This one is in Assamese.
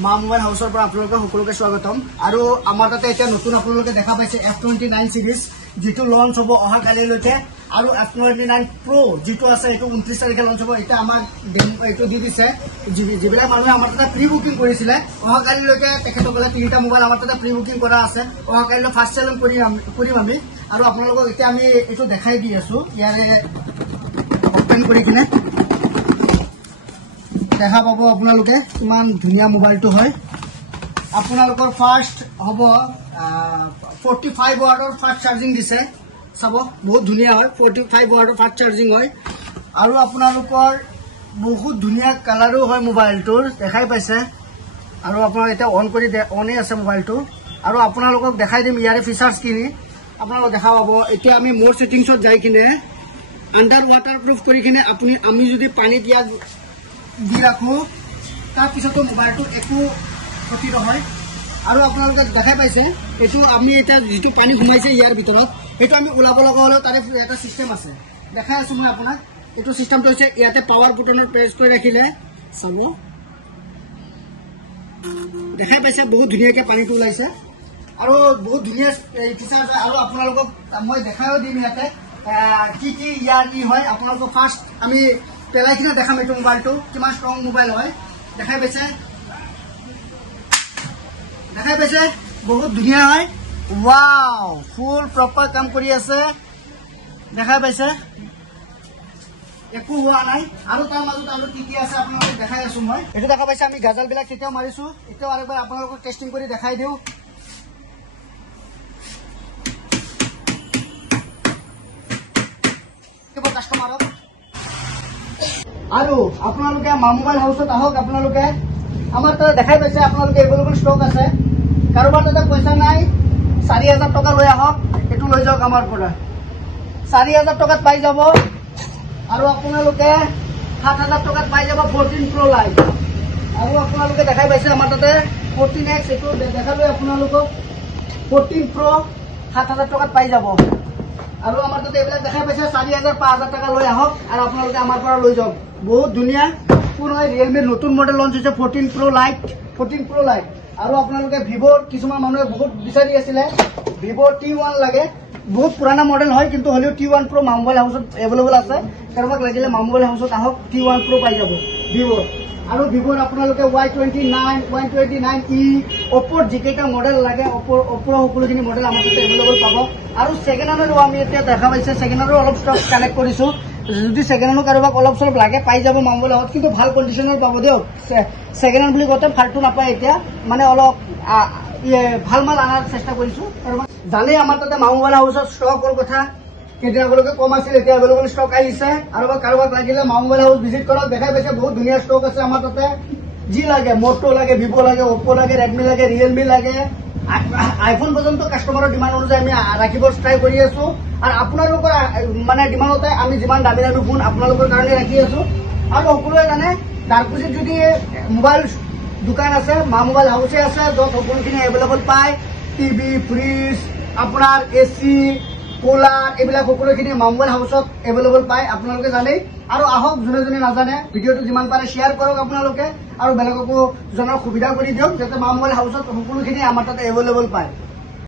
মা মোবাইল হাউসৰ পৰা আপোনালোকক সকলোকে স্বাগতম আৰু আমাৰ তাতে এতিয়া নতুন আপোনালোকে দেখা পাইছে F29 সিৰিজ যেটো লঞ্চ হ'ব অহা কালিলৈকে আৰু F29 Pro যেটো আছে এটো 29 তাৰিখে লঞ্চ হ'ব এটা আমাৰ এটো দি দিছে যিবিলাক মানুহে আমাৰ তাতে প্ৰি বুকিং কৰিছিলে অহা কালিলৈকে তেখেতসকলে তিনিটা মোবাইল আমাৰ তাতে প্ৰি বুকিং কৰা আছে অহা কালিলৈ ফাৰ্স্ট চেলিং কৰিম আমি আৰু আপোনালোকক এতিয়া আমি এটো দেখাই দি আছো ইয়াৰে ওপেন কৰি কিনে দেখা পাব আপোনালোকে কিমান ধুনিয়া মোবাইলটো হয় আপোনালোকৰ ফাৰ্স্ট হ'ব 45 ওয়াটৰ ফাস্ট চাৰ্জিং দিছে চাব বহুত ধুনিয়া হয় 45 ওয়াটৰ ফাস্ট চাৰ্জিং হয় আৰু আপোনালোকৰ বহুত ধুনিয়া কালাৰো হয় মোবাইলটোৰ দেখাই পাইছে আৰু আপোনালোক এটা অন কৰি অনে আছে মোবাইলটো আৰু আপোনালোকক দেখাই দিম ইয়াৰে ফিচাৰ্স কিনি আপোনালোক দেখা পাব এতিয়া আমি মোৰ সেটিংছত যাই কিনে আন্ডাৰ ওয়াটাৰপ্ৰুফ কৰি কিনে আমি যদি পানীত ইয়াক দি ৰাখো তাৰ পিছতো মোবাইলটো একো ক্ষতি নহয় আৰু আপোনালোকে দেখাই পাইছে এটো আমি এটা যেটো পানী ঘুমাইছে ইয়াৰ ভিতৰত এটো আমি উলাব লগা হলে তাৰে এটা সিস্টেম আছে দেখাই আছো মই আপোনাক এটো সিস্টেমটো হৈছে ইয়াতে পাৱাৰ বুটনৰ প্ৰেছ কৰি ৰাখিলে চাব দেখাই পাইছে বহুত ধুনিয়াকে পানীটো ওলাইছে আৰু বহুত ধুনিয়া ফিচাৰ আছে আৰু আপোনালোকক মই দেখাইও দিম ইয়াতে কি ইয়াৰ কি হয় আপোনালোকক ফাৰ্স্ট আমি পেলাই কিনে দেখাম এটো মোবাইলটো কিমান ষ্ট্ৰং মোবাইল হয় দেখাই পাইছে বহুত ধুনিয়া হয় ওয়াও ফুল প্ৰপাৰ কাম কৰি আছে দেখাই পাইছে একো হোৱা নাই আৰু তাৰ মাজত আৰু কি আছে আপোনালোকক দেখাই আছো মই এটো দেখা পাইছে আমি গাজাল বিলাক কেতিয়াও মাৰিছো এটো আৰেকবাৰ আপোনালোকক টেস্টিং কৰি দেখাই দিও কেবল কাস্টমাৰক আৰু আপোনালোকে মা মোবাইল হাউসত আহক আপোনালোকে আমাৰ তাতে দেখাই পাইছে আপোনালোকে এভেইলেবল ষ্টক আছে কাৰোবাৰ তাতে পইচা নাই 4000 টকা লৈ আহক এটো লৈ যাওক আমাৰ পৰা 4000 টকাত পাই যাব আৰু আপোনালোকে 7000 টকাত পাই যাব 14 Pro Lite আৰু আপোনালোকে দেখাই পাইছে আমাৰ তাতে 14X এটো দেখালৈ আপোনালোকক 14 Pro 7000 টকাত পাই যাব আৰু আমাৰ তাতে এবিলাক দেখাই পাইছে 4000 5000 টকা লৈ আহক আৰু আপোনালোকে আমাৰ পৰা লৈ যাওক বহুত ধুনিয়া কোন হয় Realme নতুন মডেল লঞ্চ হৈছে 14 Pro Lite আৰু আপোনালোকে Vivo কিছুমান মানুহে বহুত বিচাৰি আছিল Vivo T1 লাগে বহুত পুৰানা মডেল হয় কিন্তু হলিও T1 Pro মোবাইল হাউসত अवेलेबल আছে কাৰোবাক লাগিলে মোবাইল হাউসত আহক T1 Pro পাই যাব Vivo আৰু Vivo আপোনালোকে Y29e Oppo যিকেইটা মডেল লাগে Oppo সকলোখিনি মডেল আমাৰ তাতে अवेलेबल পাব আৰু সেকেন্ড হ্যান্ডৰ আমি এতিয়া দেখা পাইছে সেকেন্ড হ্যান্ডৰ অলপ ষ্টক কালেক্ট কৰিছো যদি সেকেন্ড হ্যান্ড কাৰোবাক অলপ সলপ লাগে পাই যাব মোবাইল হাউসত কিন্তু ভাল কন্ডিশনৰ পাব দিও সেকেন্ড হ্যান্ড বুলি কতে ফাল্টু নাপায় এতিয়া মানে অলপ ভাল মাল আনাৰ চেষ্টা কৰিছো জানে আমাৰ তাতে মোবাইল হাউসৰ ষ্টকৰ কথা কেতিয়ালৈকে কম আছিল এতিয়া अवेलेबल ষ্টক আহিছে আৰু কাৰোবাক লাগিলে মোবাইল হাউস ভিজিট কৰক দেখাই পাইছে বহুত ধুনিয়া ষ্টক আছে আমাৰ তাতে জি লাগে Moto লাগে Vivo লাগে Oppo লাগে Redmi লাগে Realme লাগে আইফোন পৰ্যন্ত কাস্টমাৰৰ ডিমান্ড অনুযায়ী আমি ৰাখিব ট্ৰাই কৰি আছো আৰু আপোনালোকৰ মানে ডিমান্ডতে আমি যিমান দামী ফোন আপোনালোকৰ কাৰণে ৰাখি আছো আৰু সকলোৱে জানে দাৰকুছিত যদি মোবাইল দোকান আছে মা মোবাইল হাউসে আছে য'ত সকলোখিনি अवेलेबल পায় টিভি ফ্ৰিজ আপোনাৰ এসি কুলাৰ এইবিলাক সকলোখিনি মোবাইল হাউসত अवेलेबल পায় আপোনালোকে জানে আৰু আহক জনে নাজানে ভিডিওটো যিমান পাৰে শেয়াৰ কৰক আপোনালোকে আৰু বেলেগকো জনাৰ সুবিধা কৰি দিয়ক যাতে মোবাইল হাউসত সকলোখিনি আমাৰ তাতে अवेलेबल পায়